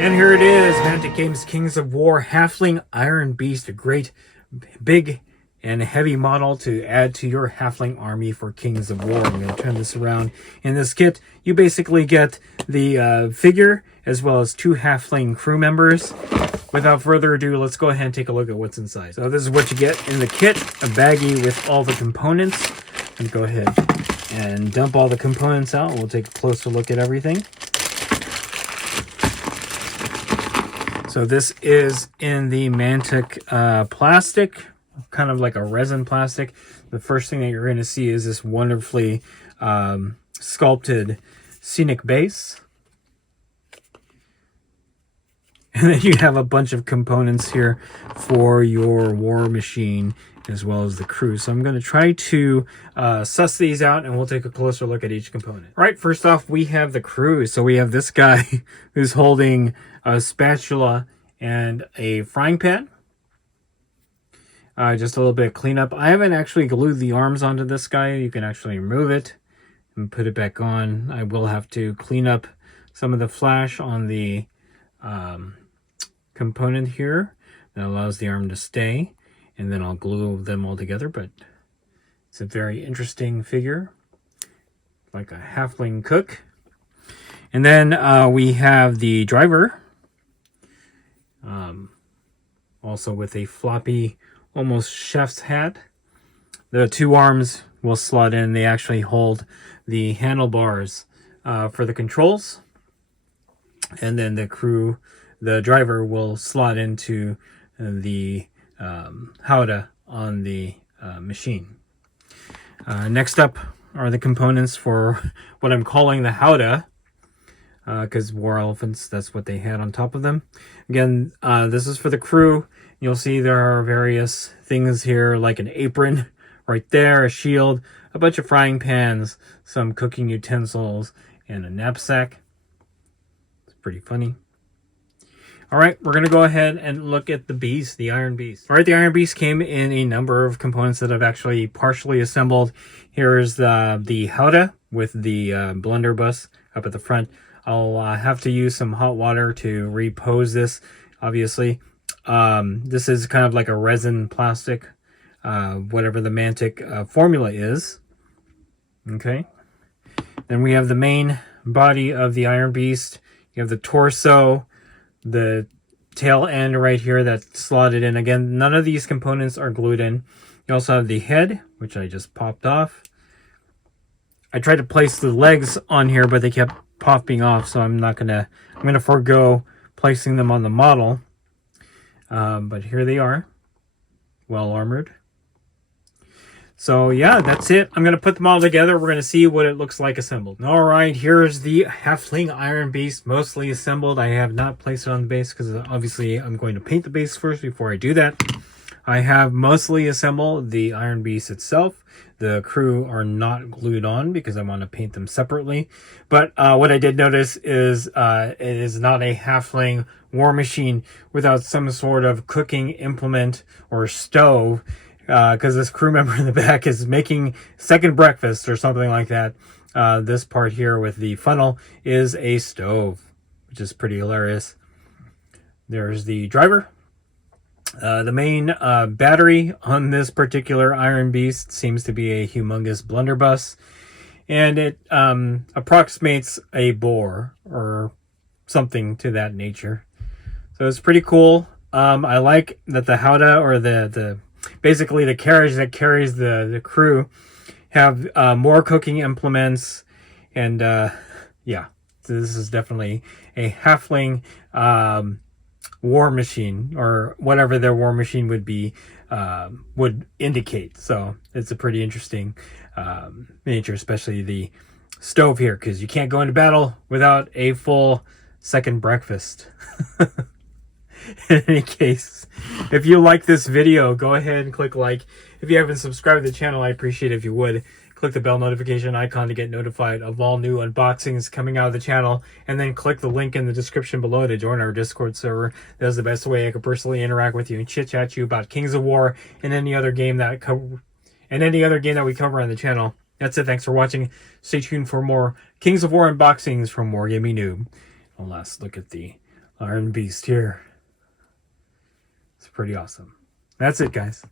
And here it is, Mantic Games Kings of War Halfling Iron Beast, a great big and heavy model to add to your Halfling army for Kings of War. I'm going to turn this around. In this kit, you basically get the figure as well as 2 Halfling crew members. Without further ado, let's go ahead and take a look at what's inside. So this is what you get in the kit, a baggie with all the components. And go ahead and dump all the components out. We'll take a closer look at everything. So this is in the Mantic plastic, kind of like a resin plastic. The first thing that you're going to see is this wonderfully sculpted scenic base. And then you have a bunch of components here for your war machine as well as the crew. So I'm going to try to suss these out, and we'll take a closer look at each component. All right, first off, we have the crew. So we have this guy who's holding a spatula and a frying pan. Just a little bit of cleanup. I haven't actually glued the arms onto this guy. You can actually remove it and put it back on. I will have to clean up some of the flash on the component here that allows the arm to stay, and then I'll glue them all together. But it's a very interesting figure, like a halfling cook. And then we have the driver, also with a floppy, almost chef's hat. The 2 arms will slot in. They actually hold the handlebars for the controls. And then the driver will slot into the howdah on the machine. Next up are the components for what I'm calling the howdah, because war elephants, that's what they had on top of them. Again, this is for the crew. You'll see there are various things here, like an apron right there, a shield, a bunch of frying pans, some cooking utensils, and a knapsack. It's pretty funny. All right, we're going to go ahead and look at the beast, the Iron Beast. All right, the Iron Beast came in a number of components that I've actually partially assembled. Here's the howdah with the blunderbuss up at the front. I'll have to use some hot water to repose this, obviously. This is kind of like a resin plastic, whatever the Mantic formula is. Okay. Then we have the main body of the Iron Beast. You have the torso, the tail end right here that's slotted in. Again, none of these components are glued in. You also have the head, which I just popped off. I tried to place the legs on here, but they kept popping off, so I'm gonna forego placing them on the model. But here they are, well armored. So yeah, that's it. I'm going to put them all together. We're going to see what it looks like assembled. All right, here's the Halfling Iron Beast, mostly assembled. I have not placed it on the base because obviously I'm going to paint the base first before I do that. I have mostly assembled the Iron Beast itself. The crew are not glued on because I want to paint them separately. But what I did notice is it is not a Halfling war machine without some sort of cooking implement or stove, because this crew member in the back is making second breakfast or something like that. This part here with the funnel is a stove, which is pretty hilarious. There's the driver. The main battery on this particular Iron Beast seems to be a humongous blunderbuss, and it approximates a boar or something to that nature. So it's pretty cool. I like that the howdah, or the basically the carriage that carries the crew, have more cooking implements, and yeah, this is definitely a Halfling war machine, or whatever their war machine would be, would indicate. So it's a pretty interesting miniature, especially the stove here, because you can't go into battle without a full second breakfast. In any case, if you like this video, go ahead and click like. If you haven't subscribed to the channel, I appreciate it if you would. Click the bell notification icon to get notified of all new unboxings coming out of the channel, and then click the link in the description below to join our Discord server. That's the best way I could personally interact with you and chit-chat you about Kings of War and any other game that we cover on the channel. That's it. Thanks for watching. Stay tuned for more Kings of War unboxings from Wargaming Noob. One last look at the Iron Beast here. It's pretty awesome. That's it, guys.